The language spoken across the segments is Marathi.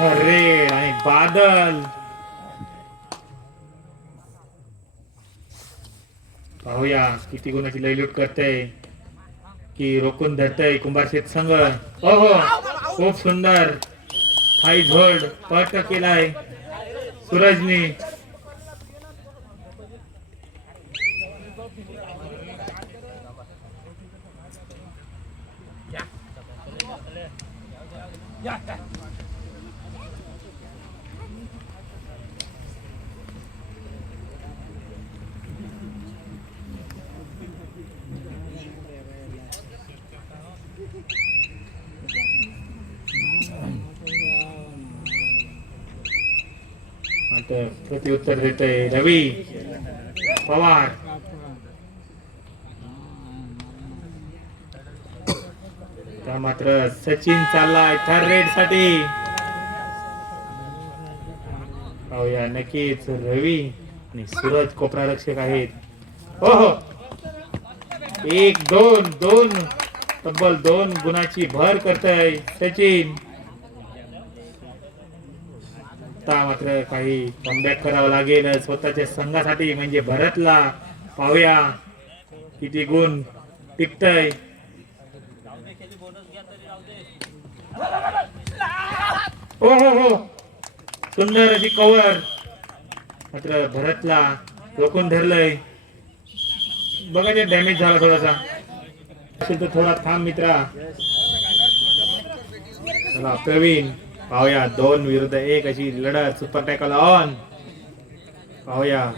अरे आणि बादल पाहूया किती गुणाची लयलूट करतय की रोखून धरतय कुंभारशेठ संघ. हो खूप सुंदर थाई झोड पट केलाय सूरजनी. प्रत्युत्तर देतोय रवी पवार. मात्र सचिन चाललाय थर्ड रेड साठी. पाहूया नक्कीच रवी आणि सूरज कोपरा रक्षक आहेत. हो हो 1-2 तब्बल 2 गुणाची भर करतय सचिन. मात्र काही कमबॅक करावं लागेल स्वतःच्या संघासाठी म्हणजे भरतला. पाहूया किती गुण टिकतय. हो सुंदर अशी कव्हर मात्र भरतला रोखून धरलंय. बघा जे डॅमेज झाला थोडासा असेल तर थोडा थांब मित्रा. चला प्रवीण पाहूया 2 विरुद्ध 1 अशी लढत. Super tackle on. पाहूया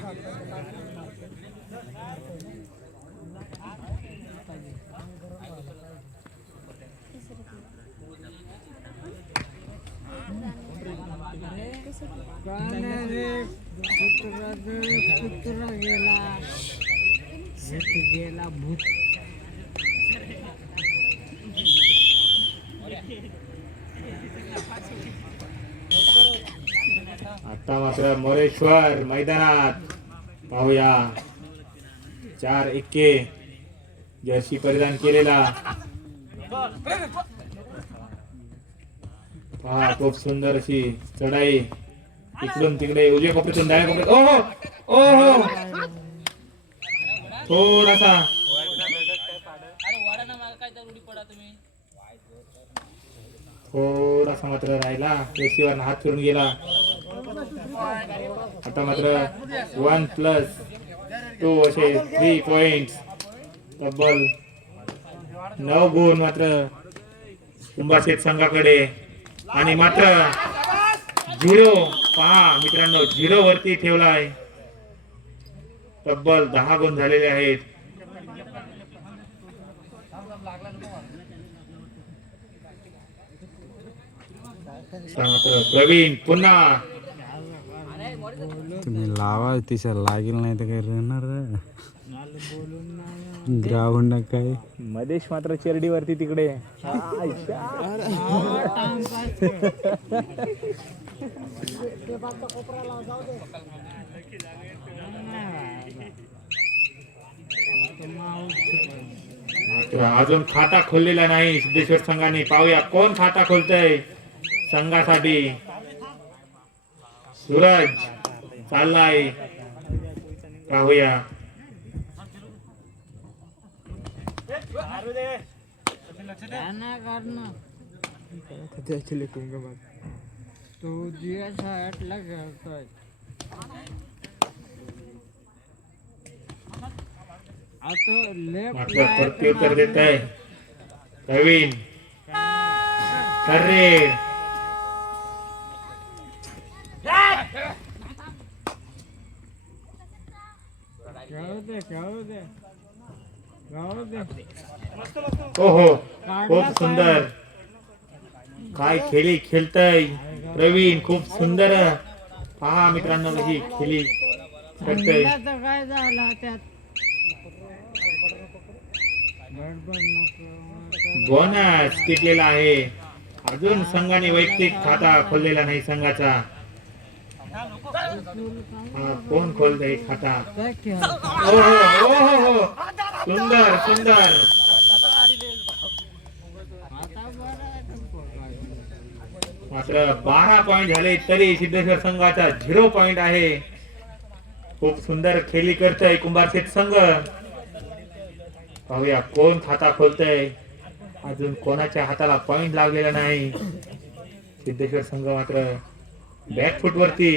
आता मात्र मोरेश्वर मैदानात. पाहूया 4-1 जर्सी परिधान केलेला. पहा खूप सुंदर अशी चढाई इकडून तिकडे उजव्या कोपऱ्यातून डाव्या कोपऱ्यात. ओहो थोडासा मात्र राहिला. पेशीवर हात फिरून गेला. आता मात्र 1+2 असे 3 पॉइंट तब्बल 9 गुण मात्र कुंभारशेठ संघाकडे. आणि मात्र 0 पहा मित्रांनो 0 वरती ठेवलाय. तब्बल 10 गुण झालेले आहेत. प्रवीण पुन्हा तुम्ही लावा तिच्या लागेल नाही तर काही राहणार ग्राउंड काय मदेश मात्र चेरडीवरती तिकडे. अजून खाता खोललेला नाही सिद्धेश्वर संघाने. पाहूया कोण खाता खोलतय संघासाठी. सूरज चाललाय. पाहूया प्रत्युत्तर देत आहे प्रवीण. अरे ओहो खूप सुंदर काय खेळी खेळतय प्रवीण. खूप सुंदर पहा मित्रांनो कशी खेळी खेळतय. बोनस टिकलेला आहे. अजून संघाने वैयक्तिक खाता खोललेला नाही संघाचा. कोण खोलतंय खाता? हो हो हो हो हो, सुंदर सुंदर. मात्र 12 पॉइंट झाले तरी सिद्धेश्वर संघाचा 0 पॉइंट आहे. खूप सुंदर खेळी करतोय कुंभारशेठ संघ. पाहूया कोण खाता खोलतय. अजून कोणाच्या हाताला पॉइंट लागलेला नाही. सिद्धेश्वर संघ मात्र बॅकफुट वरती.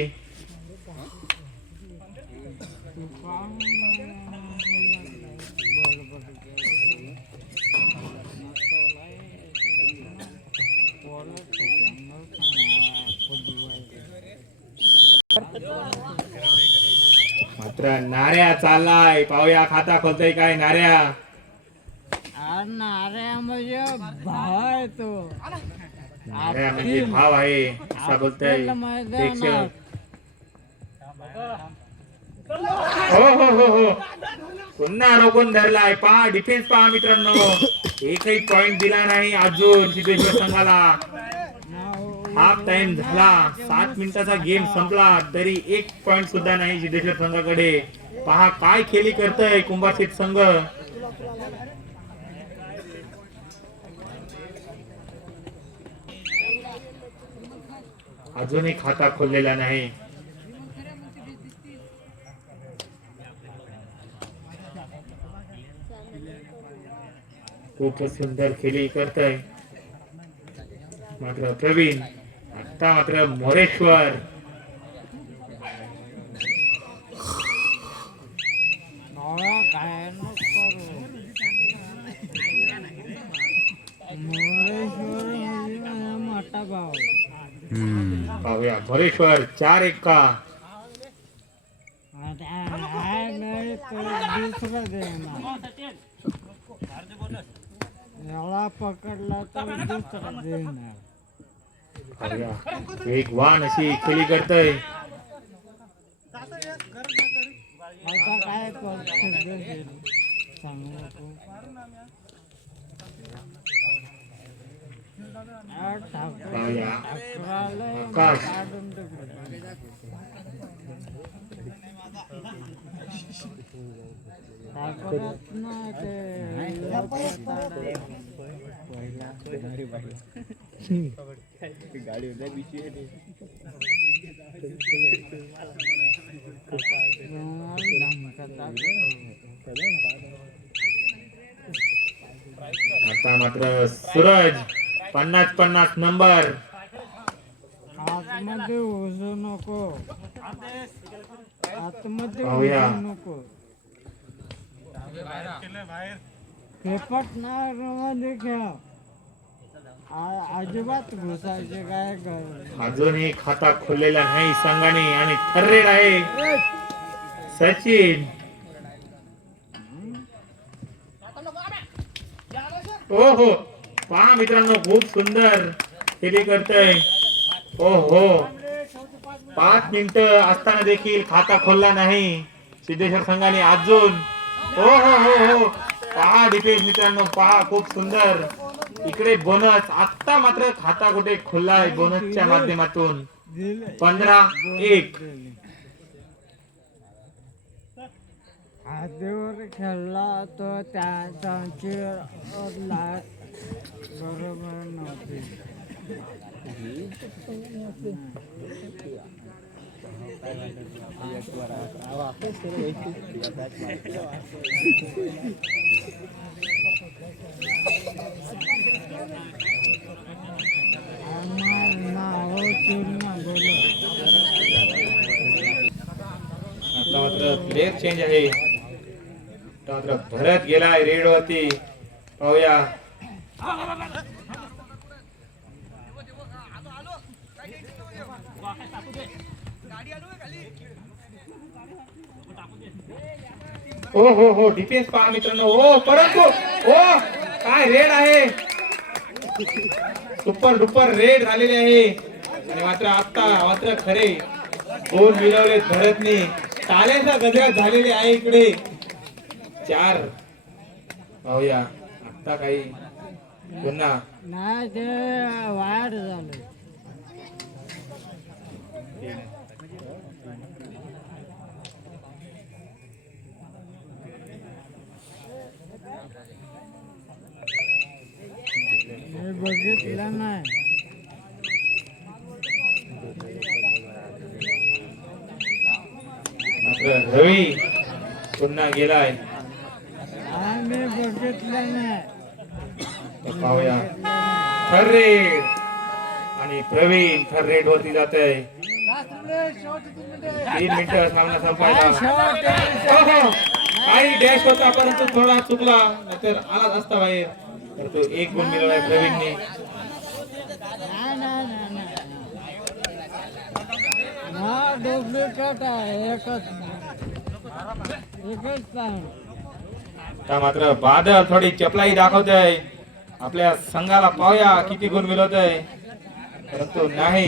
मात्र नाऱ्या चाललाय. पाहूया खाता खोलतय काय नाऱ्या. नाऱ्या म्हणजे भाव आहे तो. नाऱ्या म्हणजे भाव आहे असा बोलतोय प्रेक्षक. हो हो हो हो, पुन्हा रोखून धरलाय. पहा डिफेन्स पहा मित्रांनो, एकही पॉइंट दिला नाही अजून सिद्धेश्वर संघाला. हाफ टाइम झाला, 7 मिनिटाचा गेम संपला तरी 1 पॉइंट सुद्धा नाही सिद्धेश्वर संघाकडे. पहा काय खेळी करतोय कुंभारशेठ संघ. अजूनही खाता खोललेला नाही. खूप सुंदर खेळी करतोय मात्र प्रवीण. आता मात्र मोरेश्वर. काय मोठा भाव. पाहूया मोरेश्वर 4-1 का. नाही तो दुसरा देणार. याला पकडला तर दुसरा देणार. पाहूया वेगवान अशी खेळी करतोय. आता काय चांगलं पाहूया आकाश. आता मात्र सूरज 50-50 नंबर. आतमध्ये ओझू नको. आतमध्ये पाहूया. ओझू नको. खेपट मध्ये खेळ. अजिबात घुसायचे काय कर. अजूनही खाता खोललेला नाही संघाने आणि थर्रेड आहे सचिन. हो हो, पहा मित्रांनो खूप सुंदर खेळी करतोय. हो हो, 5 मिनिटं असताना देखील खाता खोलला नाही सिद्धेश्वर संघाने अजून. हो हो हो हो, पहा डिफेन्स मित्रांनो, पहा खूप सुंदर. इकडे बोनस. आता मात्र खाता कुठे खोललाय बोनसच्या माध्यमातून. 15-1. हातीवर खेळला तो त्यांची बरोबर नव्हती. आता मात्र प्लेयर चेंज आहे. आता मात्र भरत गेलाय रेड वरती. पाहूया हो हो हो, डिफेन्स पहा मित्रांनो. हो परंतु हो काय रेड आहे. सुपर डुपर रेड झालेले आहे. आणि मात्र आता मात्र खरे गोल मिळवले भरतने. टाळ्यांचा गजर झालेले आहे इकडे. 4. पाहूया आता काही पुन्हा नाही ते वायर बघितला नाही. मात्र रवी पुन्हा गेलाय. आम्ही बघितलं नाही. तर पाहूया थर्ड रेड आणि प्रवीण थर्ड रेड वरती जात आहे. 3 मिनिटं सामना संपायला. ओहो, काही डॅश होता परंतु थोडा चुकला, नाहीतर आलाच असता बाहेर. तर तो 1 गुण मिळवलाय प्रवीणने. हा डुप्लिकेट आहे. एकच टाइम. आता मात्र बादल थोडी चपलाई दाखवत आहे. आपल्या संघाला पाहूया किती गुण मिळवत आहे, परंतु नाही.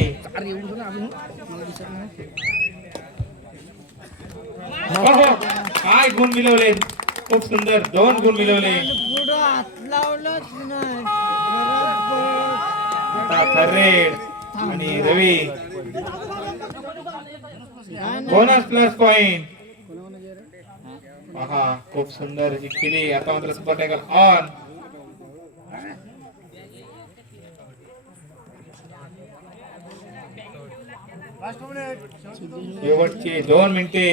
ओहो, काय गुण मिळवले, खूप सुंदर 2 गुण मिळवले. पुढं हात लावलंच नाही. आता थर्ड रेड आणि रवी बोनस प्लस पॉइंट. पहा खूप सुंदर अशी केली. आता मात्र सुपर टॅकल ऑन. शेवटचे 2 मिनिटे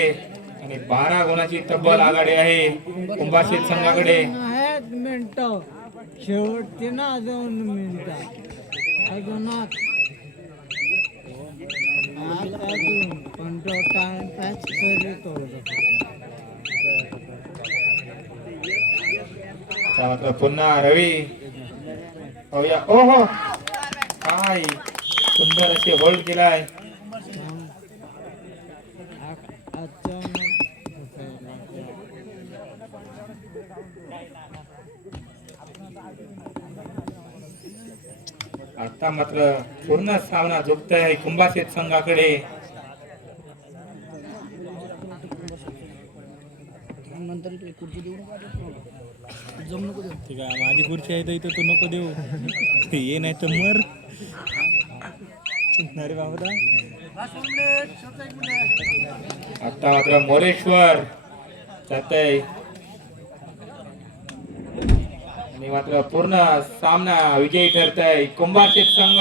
आणि 12 गुणाची तब्बल आघाडी आहे कुंभारशेठ संघाकडे. 1 मिनिट शेवटचे ना 2 मिनिट अजून पण तो टाइम पास करीत होता. आता मात्र पुन्हा रवी पाहूया. ओहो, काय सुंदर असे होल्ड केलाय. आता मात्र पूर्ण सामना झुकत आहे कुंभारशेठ संघाकडे. ठीक आहे, माझी खुर्ची आहे तर इथं तू नको देऊ. ये नाही तर मर. अरे बाबा, आता मात्र मोरेश्वर जातय आणि मात्र पूर्ण सामना विजयी ठरतय कुंभारशेठ संघ.